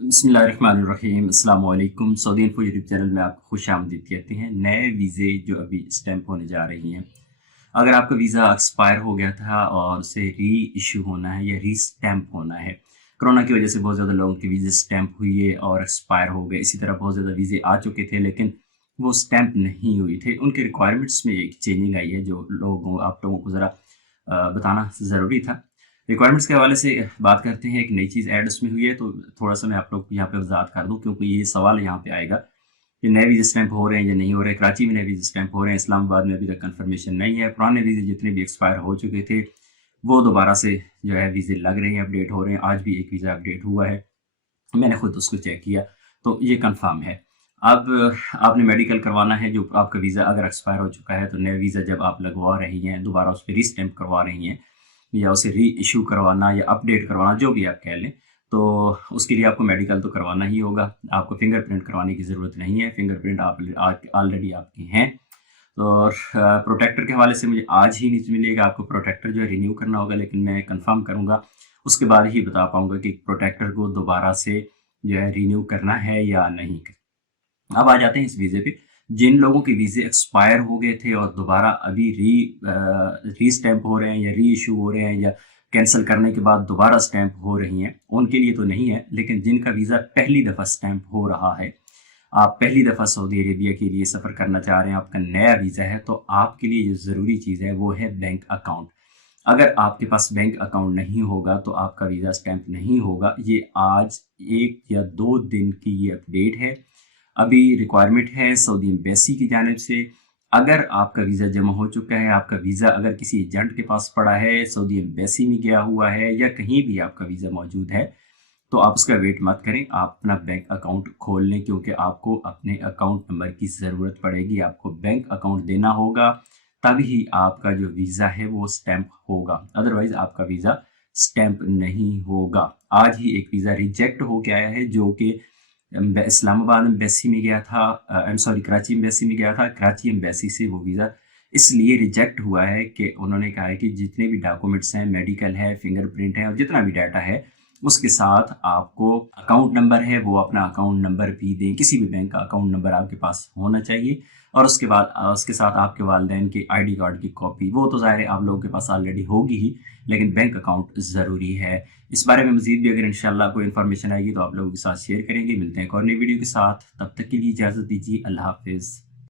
बिस्मिल्लाहिर्रहमानिर्रहीम अस्सलाम वालेकुम। सऊदी इन्फो यूट्यूब चैनल में आपको खुश आमदीद कहते हैं। नए वीज़े जो अभी स्टैम्प होने जा रही हैं, अगर आपका वीज़ा एक्सपायर हो गया था और उसे री इशू होना है या री स्टैम्प होना है, कोरोना की वजह से बहुत ज़्यादा लोगों के वीज़े स्टैम्प हुए और एक्सपायर हो गए। इसी तरह बहुत ज़्यादा वीज़े आ चुके थे लेकिन वो स्टैम्प नहीं हुई थे। उनके रिक्वायरमेंट्स में एक चेंजिंग आई है जो आप लोगों को ज़रा बताना ज़रूरी था। रिक्वायरमेंट्स के हवाले से बात करते हैं। एक नई चीज़ ऐड उसमें हुई है तो थोड़ा-सा मैं आप लोग को यहाँ पे वज़ाहत कर दूँ, क्योंकि ये सवाल यहाँ पे आएगा कि नए वीज़े स्टैम्प हो रहे हैं या नहीं हो रहे। कराची में नए वीज़े स्टैम्प हो रहे हैं, इस्लामाबाद में अभी तक कन्फर्मेशन नहीं है। पुराने वीज़े जितने भी एक्सपायर हो चुके थे वो दोबारा से जो है वीज़े लग रहे हैं, अपडेट हो रहे हैं। आज भी एक वीज़ा अपडेट हुआ है, मैंने खुद उसको चेक किया तो ये कन्फर्म है। अब आपने मेडिकल करवाना है। जो आपका वीज़ा अगर एक्सपायर हो चुका है तो नया वीज़ा जब आप लगवा रही हैं, दोबारा उस पर री स्टैम्प करवा रही हैं या उसे री इशू करवाना या अपडेट करवाना, जो भी आप कह लें, तो उसके लिए आपको मेडिकल तो करवाना ही होगा। आपको फिंगरप्रिंट करवाने की ज़रूरत नहीं है, फिंगरप्रिंट आप ऑलरेडी आपके हैं। तो और प्रोटेक्टर के हवाले से मुझे आज ही न्यूज़ मिलेगा, आपको प्रोटेक्टर जो है रिन्यू करना होगा, लेकिन मैं कंफर्म करूँगा, उसके बाद ही बता पाऊँगा कि प्रोटेक्टर को दोबारा से जो है रिन्यू करना है या नहीं। अब आ जाते हैं इस वीज़े पे। जिन लोगों के वीज़े एक्सपायर हो गए थे और दोबारा अभी री स्टैम्प हो रहे हैं या री इशू हो रहे हैं या कैंसिल करने के बाद दोबारा स्टैम्प हो रही हैं, उनके लिए तो नहीं है। लेकिन जिनका वीज़ा पहली दफ़ा स्टैम्प हो रहा है, आप पहली दफ़ा सऊदी अरेबिया के लिए सफ़र करना चाह रहे हैं, आपका नया वीज़ा है, तो आपके लिए जो ज़रूरी चीज़ है वो है बैंक अकाउंट। अगर आपके पास बैंक अकाउंट नहीं होगा तो आपका वीज़ा स्टैम्प नहीं होगा। ये आज 1 या 2 दिन की ये अपडेट है। अभी रिक्वायरमेंट है सऊदी एम्बेसी की जानिब से। अगर आपका वीज़ा जमा हो चुका है, आपका वीज़ा अगर किसी एजेंट के पास पड़ा है, सऊदी एम्बेसी में गया हुआ है या कहीं भी आपका वीज़ा मौजूद है, तो आप उसका वेट मत करें, आप अपना बैंक अकाउंट खोल लें, क्योंकि आपको अपने अकाउंट नंबर की ज़रूरत पड़ेगी। आपको बैंक अकाउंट देना होगा, तभी आपका जो वीज़ा है वो स्टैम्प होगा, अदरवाइज़ आपका वीज़ा स्टैम्प नहीं होगा। आज ही एक वीज़ा रिजेक्ट हो के आया है जो कि इस्लामाबाद एम्बेसी में गया था, कराची एम्बेसी में गया था। कराची एम्बेसी से वो वीज़ा इसलिए रिजेक्ट हुआ है कि उन्होंने कहा है कि जितने भी डॉक्यूमेंट्स हैं, मेडिकल है, फिंगरप्रिंट है और जितना भी डाटा है, उसके साथ आपको अकाउंट नंबर है वो अपना अकाउंट नंबर भी दें। किसी भी बैंक का अकाउंट नंबर आपके पास होना चाहिए और उसके बाद उसके साथ आपके वालिदैन के आईडी कार्ड की कॉपी। वो तो ज़ाहिर है आप लोगों के पास ऑलरेडी होगी ही, लेकिन बैंक अकाउंट ज़रूरी है। इस बारे में मज़ीद भी अगर इंशाल्लाह कोई इन्फॉर्मेशन आएगी तो आप लोगों के साथ शेयर करेंगे। मिलते हैं एक और नई वीडियो के साथ, तब तक के लिए इजाज़त दीजिए। अल्लाह हाफ़िज़।